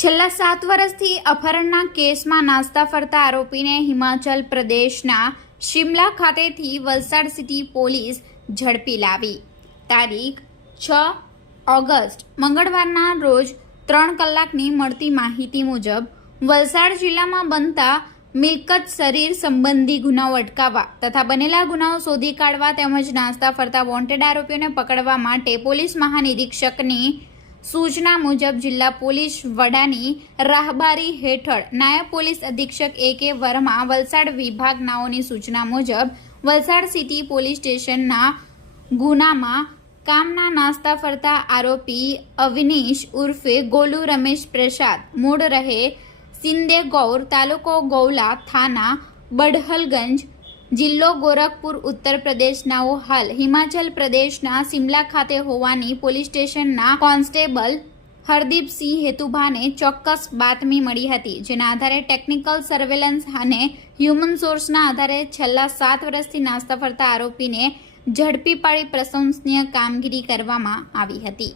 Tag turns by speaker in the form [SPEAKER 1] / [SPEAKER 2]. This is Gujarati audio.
[SPEAKER 1] છેલ્લા સાત વર્ષથી અપહરણના કેસમાં નાસ્તા ફરતા આરોપીને હિમાચલ પ્રદેશના શિમલા ખાતેથી વલસાડ સિટી પોલીસ ઝડપી લાવી. તારીખ છ ઓગસ્ટ, મંગળવારના રોજ ત્રણ કલાકની મળતી માહિતી મુજબ વલસાડ જિલ્લામાં બનતા મિલકત શરીર સંબંધી ગુનાઓ અટકાવવા તથા બનેલા ગુનાઓ શોધી કાઢવા તેમજ નાસ્તા ફરતા વોન્ટેડ આરોપીઓને પકડવા માટે પોલીસ મહાનિરીક્ષકની સૂચના મુજબ જિલ્લા પોલીસ વડાની રાહબારી હેઠળ નાયબ પોલીસ અધિક્ષક એ કે વર્મા વલસાડ વિભાગનાઓની સૂચના મુજબ વલસાડ સિટી પોલીસ સ્ટેશનના ગુનામાં કામના નાસ્તા ફરતા આરોપી અવિનીશ ઉર્ફે ગોલુ રમેશ પ્રસાદ, મૂળ રહે સિંદે ગૌર તાલુકો ગૌલા થાના બડહલગંજ જિલ્લો ગોરખપુર, ઉત્તર પ્રદેશનાઓ હાલ હિમાચલ પ્રદેશના સિમલા ખાતે હોવાની પોલીસ સ્ટેશનના કોન્સ્ટેબલ હરદીપસિંહ હેતુભાને ચોક્કસ બાતમી મળી હતી, જેના આધારે ટેકનિકલ સર્વેલન્સ અને હ્યુમન સોર્સના આધારે છેલ્લા સાત વર્ષથી નાસ્તા ફરતા આરોપીને ઝડપી પાડી પ્રશંસનીય કામગીરી કરવામાં આવી હતી.